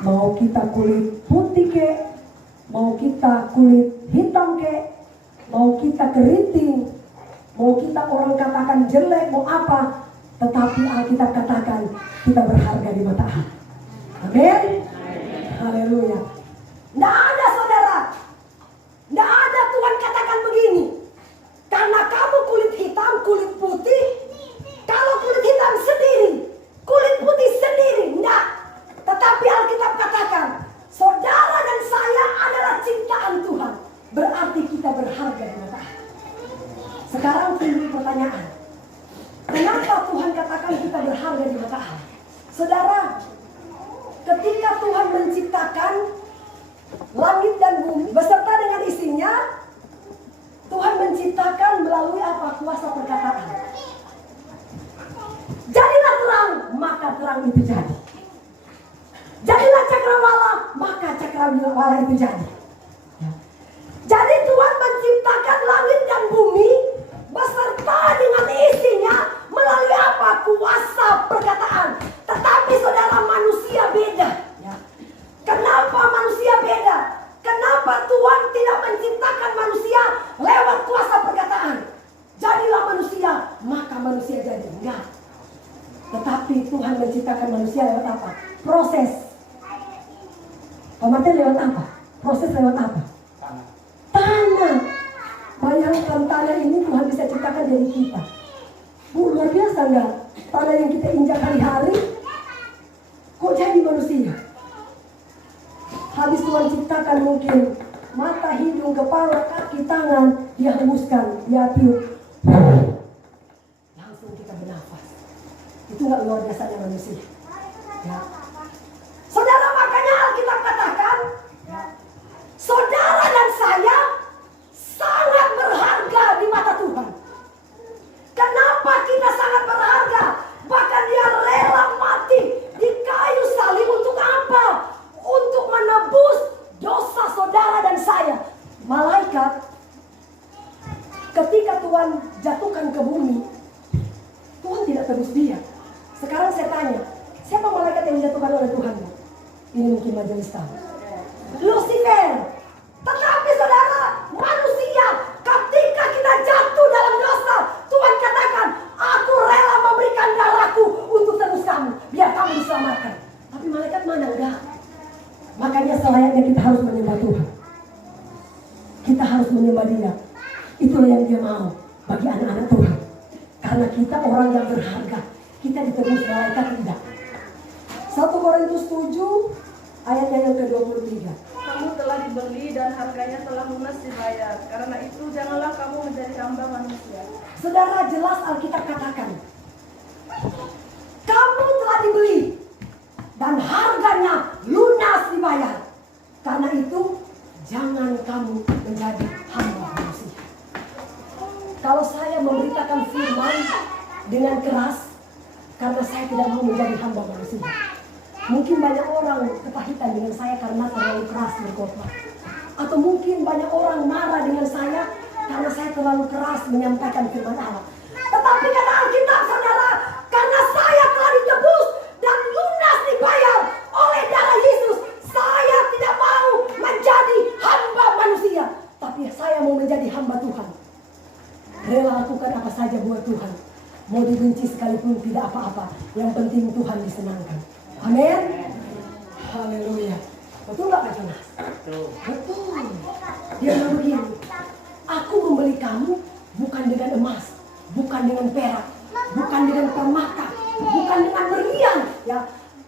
Mau kita kulit putih kek, mau kita kulit hitam kek, mau kita keriting, mau kita orang katakan jelek, mau apa, tetapi Alkitab katakan kita berharga di mata Allah. Amin. Haleluya. Tidak ada saudara, tidak ada Tuhan katakan begini, karena kamu kulit hitam, kulit putih, kalau kulit hitam sendiri, kulit putih sendiri, tidak. Tetapi Alkitab katakan, saudara dan saya adalah ciptaan Tuhan, berarti kita berharga di mata Allah. Sekarang timbul pertanyaan, kenapa Tuhan katakan kita berharga di mata Allah? Saudara, ketika Tuhan menciptakan langit dan bumi beserta dengan isinya, Tuhan menciptakan melalui apa? Kuasa perkataan. Jadilah terang, maka terang itu jadi. Jadilah cakrawala, maka cakrawala itu jadi. Jadi Tuhan menciptakan langit dan bumi beserta dengan isinya melalui apa? Kuasa perkataan. Tetapi saudara, manusia beda. Kenapa manusia beda? Kenapa Tuhan tidak menciptakan manusia lewat kuasa perkataan? Jadilah manusia, maka manusia jadi. Enggak. Tetapi Tuhan menciptakan manusia lewat apa? Proses. Pemateri lewat apa? Proses lewat apa? Tanah. Bayangkan tanah ini Tuhan bisa ciptakan dari kita. Bu, luar biasa enggak? Tanah yang kita injak hari-hari kok jadi manusia? Habis Tuhan ciptakan mungkin mata, hidung, kepala, kaki, tangan, dia hembuskan, dia tiup, langsung kita bernafas. Itu nggak luar biasanya manusia. Ya. Saudara, makanya Alkitab katakan, saudara dan saya sangat berharga di mata Tuhan. Kenapa kita sangat berharga? Bahkan dia rela mati di kayu salib untuk apa? Untuk menebus dosa saudara dan saya. Malaikat ketika Tuhan jatuhkan ke bumi, Tuhan tidak tebus dia. Sekarang saya tanya, siapa malaikat yang dijatuhkan oleh Tuhan? Ini mungkin majelis tahu. Lucifer. Tetapi saudara, manusia ketika kita jatuh dalam dosa, Tuhan katakan, aku rela memberikan darahku untuk tebus kamu, biar kamu diselamatkan. Tapi malaikat mana? Enggak. Makanya selayaknya kita harus menyembah Tuhan. Kita harus menyembah Dia. Itulah yang Dia mau bagi anak-anak Tuhan. Karena kita orang yang berharga. Kita ditebus, malaikat tidak. 1 Korintus 7 ayatnya yang ke-23. Kamu telah dibeli dan harganya telah lunas dibayar. Karena itu janganlah kamu menjadi hamba manusia. Saudara, jelas Alkitab katakan, kamu telah dibeli dan harganya lunas dibayar. Karena itu jangan kamu menjadi hamba manusia. Kalau saya memberitakan firman dengan keras, karena saya tidak mau menjadi hamba manusia. Mungkin banyak orang kepahitan dengan saya karena terlalu keras berkhotbah. Atau mungkin banyak orang marah dengan saya karena saya terlalu keras menyampaikan firman Allah. Tetapi kata Alkitab, saudara, karena saya telah ditebus dan lunas dibayar oleh darah Yesus, saya tidak mau menjadi hamba manusia, tapi saya mau menjadi hamba Tuhan. Rela lakukan apa saja buat Tuhan. Mau dibenci sekalipun tidak apa-apa. Yang penting Tuhan disenangkan. Amin. Haleluya. Betul nggak Pak Jonas? Betul. Dia bilang begini, aku membeli kamu bukan dengan emas, bukan dengan perak, bukan dengan permata, bukan dengan berlian. Ya,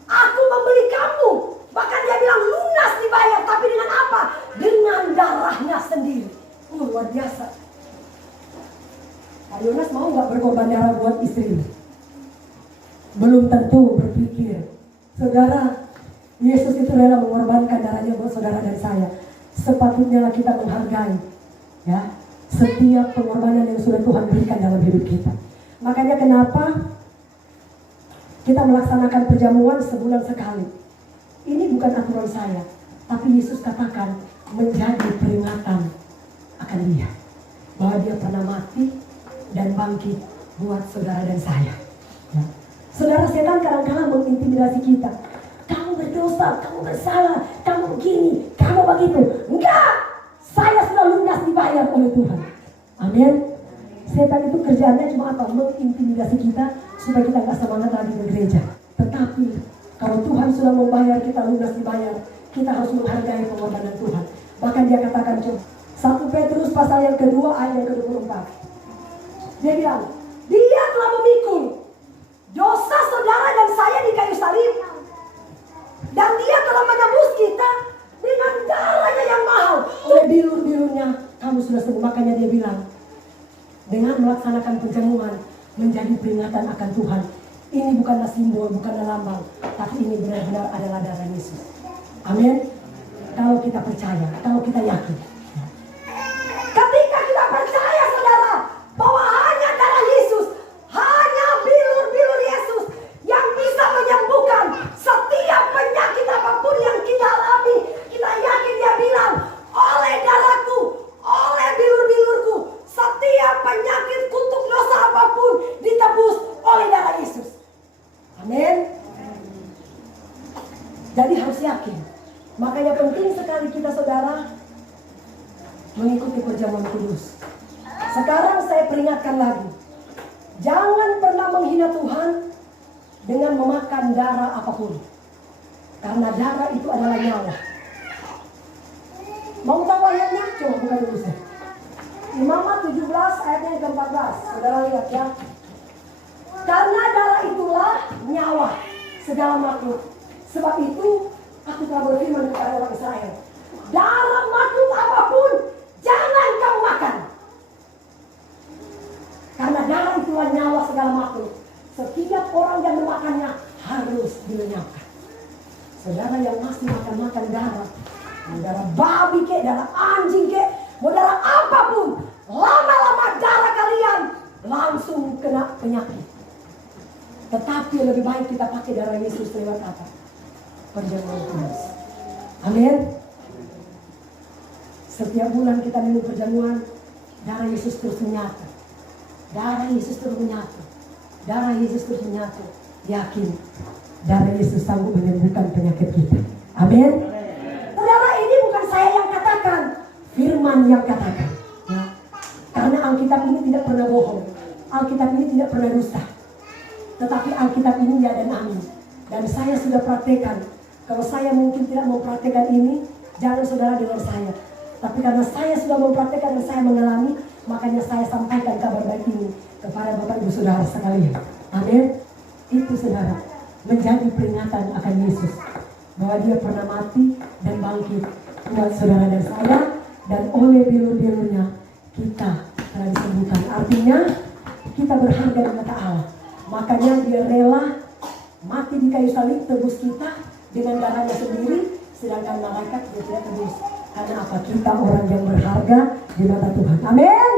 aku membeli kamu. Bahkan dia bilang lunas dibayar, tapi dengan apa? Dengan darahnya sendiri. Luar biasa. Pak Jonas mau nggak berkorban darah buat istri? Belum tentu berpikir. Saudara, Yesus itu rela mengorbankan darahnya buat saudara dan saya. Sepatutnya kita menghargai, ya, setiap pengorbanan yang sudah Tuhan berikan dalam hidup kita. Makanya kenapa kita melaksanakan perjamuan sebulan sekali. Ini bukan aturan saya, tapi Yesus katakan menjadi peringatan akan Dia, bahwa Dia pernah mati dan bangkit buat saudara dan saya. Ya. Saudara, setan kadang-kadang mengintimidasi kita. Kamu berdoa berdosa, kamu bersalah, kamu begini, kamu begitu. Enggak, saya sudah lunas dibayar oleh Tuhan. Amin. Setan itu kerjaannya cuma apa? Mengintimidasi kita supaya kita nggak semangat lagi ke gereja. Tetapi kalau Tuhan sudah membayar kita lunas dibayar, kita harus menghargai pengorbanan Tuhan. Bahkan dia katakan, 1 Petrus pasal yang kedua ayat yang ke-24. Dia bilang, dia telah memikul dosa saudara dan saya di kayu salib, dan dia telah menebus kita dengan darahnya yang mahal. Oleh bilur-bilurnya kamu sudah sembuh. Makanya dia bilang, dengan melaksanakan penjamuan menjadi peringatan akan Tuhan. Ini bukanlah simbol, bukanlah lambang, tapi ini benar-benar adalah darah Yesus. Amin. Kalau kita percaya, kalau kita yakin. Ketika kita percaya, saudara, bahwa hanya darah Yesus, hanya bilur-bilur Yesus yang bisa menyembuhkan setiap penyakit apapun yang kita alami. Kita yakin dia bilang, oleh darahku, oleh bilur-bilurku, setiap penyakit, kutuk, dosa apapun ditebus oleh darah Yesus. Amin. Jadi harus yakin. Makanya penting sekali kita, saudara, mengikuti perjamuan kudus. Sekarang saya peringatkan lagi, jangan pernah menghina Tuhan dengan memakan darah apapun, karena darah itu adalah nyawa. Mau tahu ayatnya? Coba buka dulu saya. Imamat 17 ayatnya yang ke-14. Saudara lihat ya. Karena darah itulah nyawa segala makhluk. Sebab itu aku telah berfirman kepada orang Israel, darah makhluk apapun jangan kamu makan. Karena darah itulah nyawa segala makhluk. Setiap orang yang memakannya harus dilenyapkan. Saudara yang masih makan darah, darah babi kek, darah anjing kek, mau darah apapun, lama-lama darah kalian langsung kena penyakit. Tetapi lebih baik kita pakai darah Yesus lewat apa? Perjamuan kudus. Amin. Setiap bulan kita minum perjamuan, darah Yesus terus menyatu. Darah Yesus terus menyatu. Darah Yesus terus menyatu. Yakin, darah Yesus sanggup menyembuhkan penyakit kita. Amin. Saudara, ini bukan saya yang katakan, firman yang katakan. Ya. Karena Alkitab ini tidak pernah bohong. Alkitab ini tidak pernah dusta. Tetapi Alkitab ini ya dan amin. Dan saya sudah praktekkan. Kalau saya mungkin tidak mempraktekkan ini, jangan saudara dengar saya. Tapi karena saya sudah mempraktekkan dan saya mengalami, makanya saya sampaikan kabar baik ini kepada Bapak Ibu Saudara sekalian. Amin. Itu saudara, menjadi peringatan akan Yesus, bahwa dia pernah mati dan bangkit buat saudara dan saya, dan oleh bilur-bilurnya kita telah disembuhkan. Artinya kita berharga di mata Allah. Makanya dia rela mati di kayu salib, tebus kita dengan darahnya sendiri, sedangkan malaikat dia tidak tebus. Karena apa? Kita orang yang berharga di mata Tuhan. Amin.